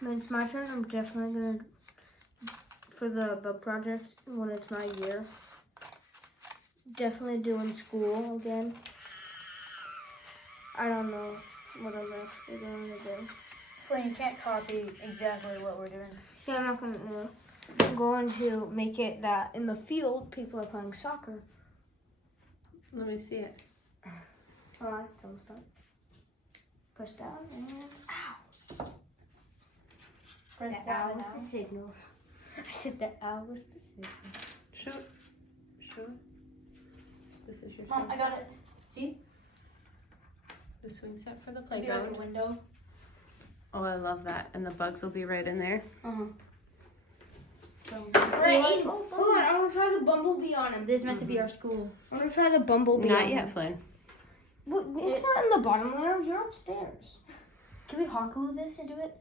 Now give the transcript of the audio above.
When it's my turn, I'm definitely gonna, for the book project, when it's my year, definitely doing school again. I don't know what I'm actually going to do. Flynn, you can't copy exactly what we're doing. Yeah, I'm not gonna. I'm going to make it that in the field people are playing soccer. Let me see it. Alright, it's almost done. Push down and ow. Press That down ow and was the signal. I said that ow was the signal. Show. This is your swing Mom, I set. got it. See? The swing set for the It'll be like playground. a window. Oh, I love that. And the bugs will be right in there. Uh-huh. Right. Hold on, I want to try the bumblebee on him. This is meant to be our school. I want to try the bumblebee on Not him. yet, Flynn. It's not in the bottom layer. You're upstairs. Can we hot glue this and do it?